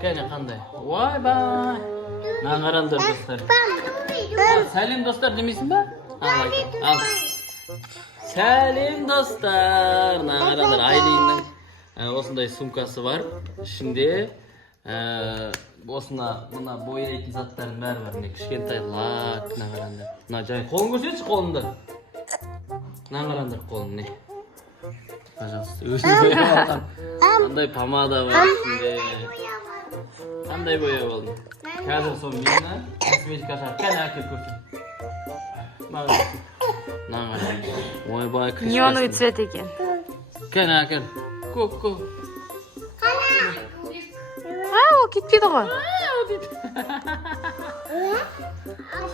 Kene qanday? Voy bay. Nağaranlar dostlar. Salim dostlar demişsin mi? Al. Salim dostlar. Nağaranlar Aylin'in osындай sumkası var. Şimdi osuna buna boyayıcı zatların bari var. Ne kişkentay lak nağaranlar. Nacay kolun gösterçi kolunda. Nağaranlar kolun ne? Пожалуйста. Өзің бояп алған. Қандай помада бар ішінде. Қандай бояп алдың? Қазір сол мені косметика шар. Кәне әкел көрсін. Маған. Ойбай, крышкасы. Неоновый цвет екен. Кәне әкел. Көк. Ол кетпейді ғой.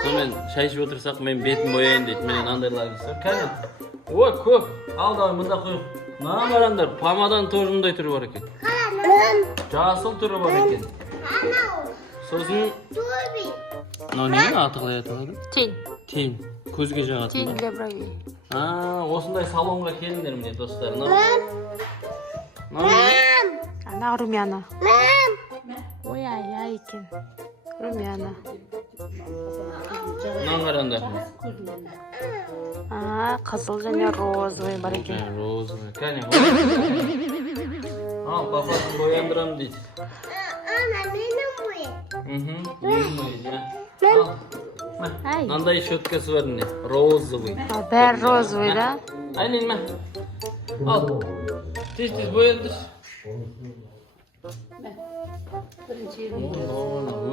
Сонымен шай ішіп отырсақ, мен бетін бояйын дейді. Менен андайлар жасап. Кәне. Ой, көк. Ал давай, мында қойып. Мына қараңдар, помаданың торындай түрі бар екен. Жасыл түрі бар екен. Сосын... Мынау немен аты қалай аталады? Тень. Көзге жағатын ба? Тень для бровей. Осындай салонға келіңдер міне достар. Ана румяна. Ой-ай екен. Румяна. Мына қараңдар. Қызыл және розовый бар екен. Розовый. Кәне, ал, папасын бояндырам дейді. Менің бойы, Ал. Мынандай щеткасы бар міне. Розовый. Бәрі розовый, да? Айлин, ма. Ал. Тез бояндыр.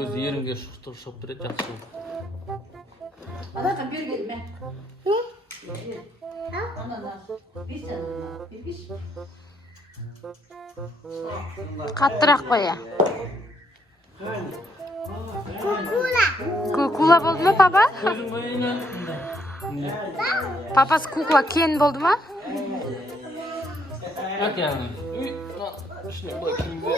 Өз ерінге шоқ тұрет жақсы. Анаға бергел ме? Қаттырақ қоя. Кукула болды ма, папа? Көзің бойына. Папасы кукла кен болды ма? Как яғни? Ішіне бұлай күйінгі.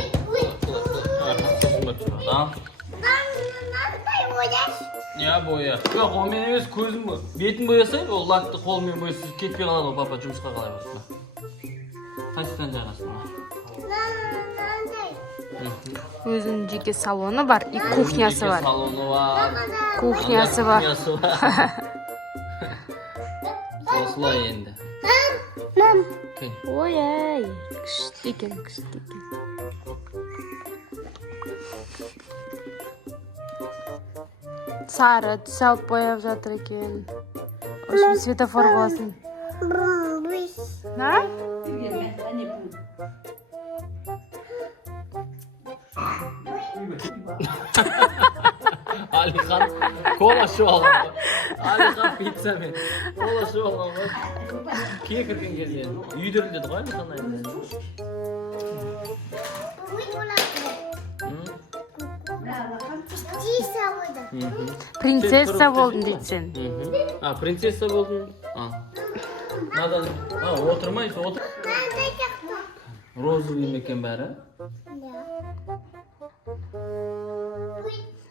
Я боя. Жоқ, ол мен емес көзім бо. Бетін боясай, ол лакты қолмен боясыз кетпей қалады ол папа жұмысқа қалай болсын. Қайсыстан жағасың? Өзінің жеке салоны бар, и кухнясы бар. Салоны бар. Кухнясы бар. Осылай енді. Ой-ай, күшті екен. Сары түс алып бояп жатыр екен. Осымен светофор болсын. На? Алихан кола шу алған. Алихан пицца мен кола шу алған. Кие кірген кезде үйдірілдеді ғой Алихан айында. Принцесса болдың дейді сен. Принцесса болдың. Надан, отырмайсың, отыр. Розовый мекен бәрі.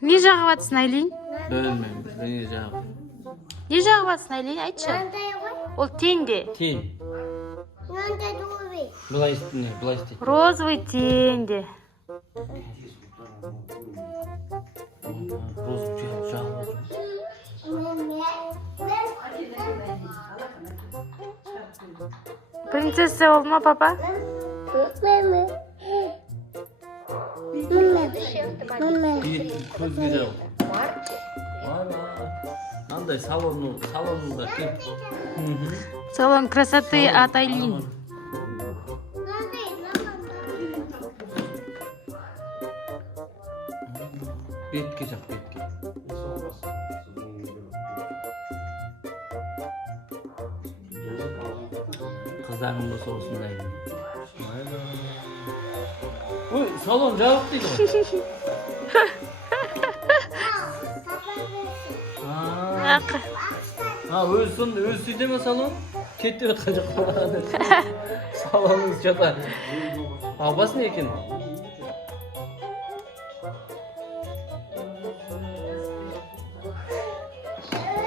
Не жағып атсың, Айлин? Бөлмеймін, не жағып. Не жағып атсың, Айлин, айтшы. Ол тенде. Тень. Былай істейді. Розовый тенде. Розовый жағып. Принцесса болды ма, папа? Көзге жағып. Андай салонында кеп. Салон красоты от Айлин. Бетке жақ, бетке. Қыздарың болса осындай. Ой, салон жабық дейді ғой. Өз сөйде ме салон? Кетті өткен жоқ. Салоныңыз жата. Абасы не екен?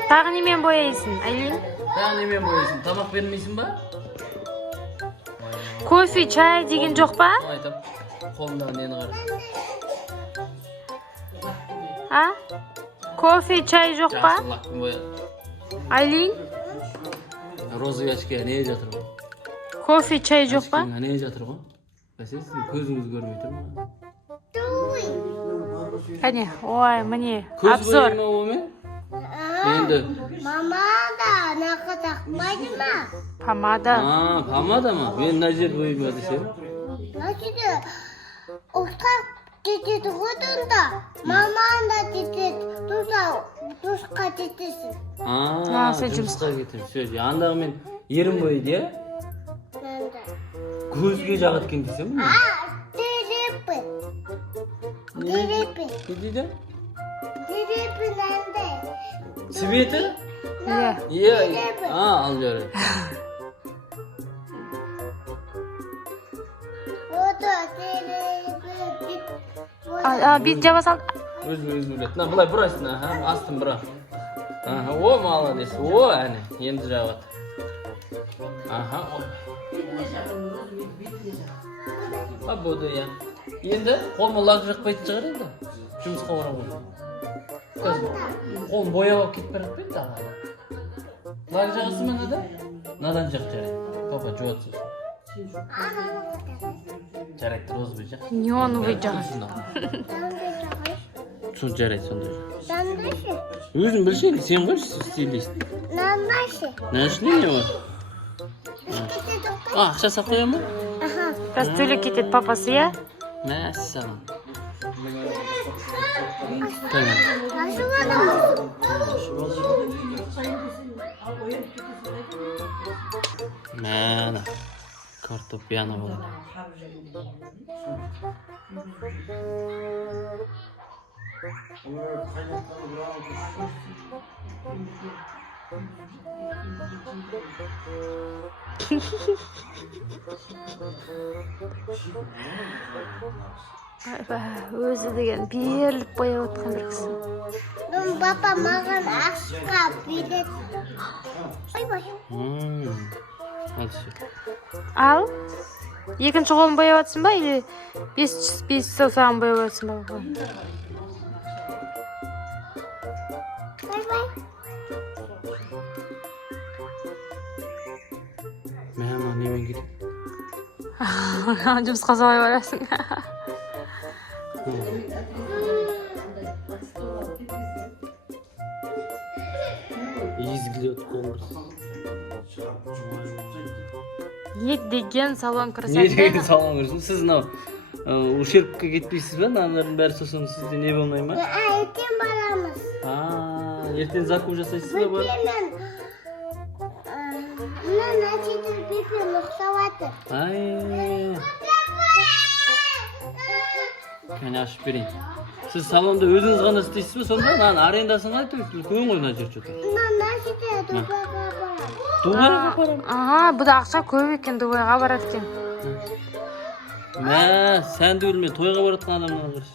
Тағы немен бояйсың, Айлин? Тағы немен бояйсың? Тамақ бермейсің ба? Кофе, чай деген жоқ па? Айтам. Kolumdan neni qara. Ha? Kofe, çay yok ba? Yaxshilaqqin boya. Aylin? Rozovachga nega jatırma? Kofe, çay yok ba? Nega jatırma? Siz ko'zingiz ko'rmay turmi? Qani, voy, mine. Ko'z Obzor. bo'yimi o'mi? Endi. Mama da anaqa taqmaydimi? Pomada. Ha, pomadami? Men najer bo'yimi desam. Nachida o'qib ketadi o'tinda. Mama da ketadi. Tuşqa ketsin. Ha, sen жұмысқа кетем. Сөз. Андағы мен ерім бойды, ya? Nanda. Көзге жағаткен десем. Direpi. Ne дейді? Direpi nanda. Светі? Ye. Iya. Al jari. O da direpi. Bir cevap sal. Өзі білет. На, былай бұрайсың, астын бұра. О, молодец. О, әне, енді жауат. Аха, о. Болды, ya. Енді қолыма лак жақпайтын шығар енді. Жұмысқа барамын. Қолым бояп алып кетіп барады ма енді? Лак жағасың ба надан? Надан жақ жарайды. Папа, жуатсың. Жарайды, розбай жақ. Neonovый cevap. Сол жарайды, сондай. Nandaşı. Өзің білсең, сен ғой стилист. Nandaşı. Нашли не var? Ақшасы қоя ма? Aha. Biraz tüylü кетеді папасы, ya? Мәссаған. Tamam. Nasıl adam? Мәні. Картоп яны болады. Өзі деген беріліп бояп отқан бір кісі. Papa mağan aşka bilet. Bay bay. Hadi sür. Al. Екінші қолын бояп жатсың ба, или бес саусағын бояп жатсың ба? Bay bay. Мәні немен кетеді? Жұмысқа солай барасың. Езгілі өткен бір. Не деген салон Не красоты. деген салон көрсін? Сіз мынау ушерпке кетпейсіз ба? Мыналардың бәрі сосын сізде не болмай ма? Ертең барамыз. Ертең закуп жасайсыз ба? Ертең мына Начида бипе ұйықтап жатыр. Кәне ашып берейін. Сіз салонда өзіңіз ғана істейсіз ба? Сонда мынаны арендасың айтып, үлкен ғой мына жер что-то. Мына Начида Дубайға барамыз. Дубайға барамын. Ага, бұда ақша көп екен, Дубайға барады екен. Сәнді өлме, тойға баратқан адамнан қарсы.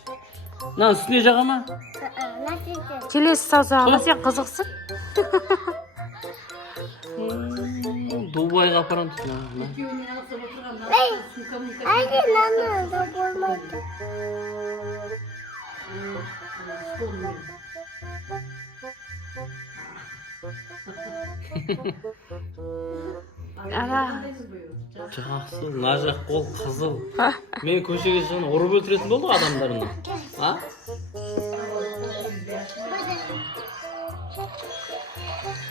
Мынаны үстіне жаға ма? Начида. Келесі саусағына сен қызықсың. Дубайға апарам тұтын. Әйде наны да болмайды. Ана. Жақсы, мына жақ қол қызыл. Мен көшеге шығын ұрып өлтіретін болды адамдарына.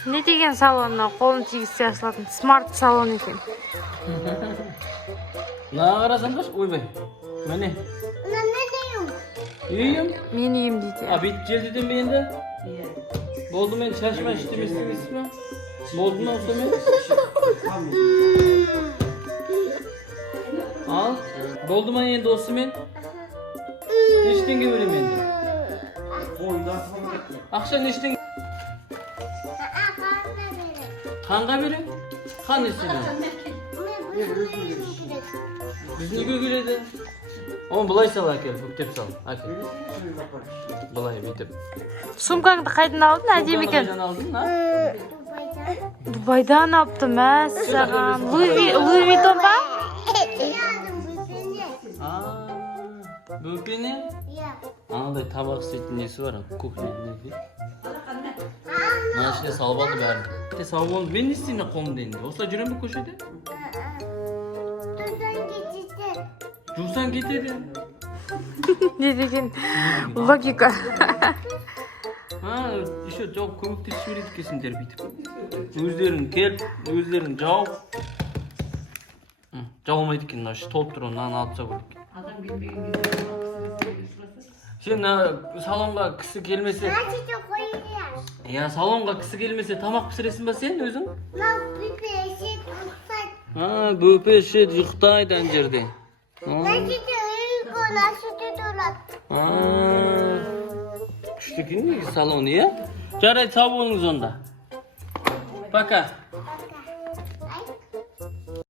Не деген салонна қолын тигізсе ашылатын смарт салон екен. Мына қарасаңдаршы, ойбай. Міне. Мына не дейім? Үйім. Мен үйім дейді. Бүйтіп желдеден бе енді? Болды мен шашыма іштеместің дейсіз ба? Болды ма осы мен? Ал, болды ма енді осы мен? Нештенге берем енді? Ақша нештенге? Қанға берем? Қан нештенге? Біздің үйге келеді. Оны бұлай сал әкел, бүктеп сал. Әкел. Бұлай бүйтіп. Сумкаңды қайдан алдың, әдемі екен? Қайдан алдың, а? Дубайдан алыпты, мәссаған. Луи Виттон ба? Böpe ne? Ya. Anadolu tabak seti nesi var? Kukla nesi? Mana işte salbalı bari. İşte salbalı ben isteyeyim kolum deyince. Olsa cürem bu köşede. Dursan geçişti. Dursan git dedi. Ne деген logika. Ha işte çok komik tepki kesinler bitip. Özlerin kelip, özlerin cevap. Cevapmaydı ki naş top tur ondan atsa koyduk. Adam bilmeyen Sen salonga kısı gelmese, Nasıl koyuyor? ya salonga kısı gelmese tamak pişiresin ba sen özün? Lan bir eşit ufak. Ha böpe şey yıktaydı anjerde. Nasıl uyku nasıl tutulat? Küçük salonu ya. Caray sağ olunuz onda. Baka.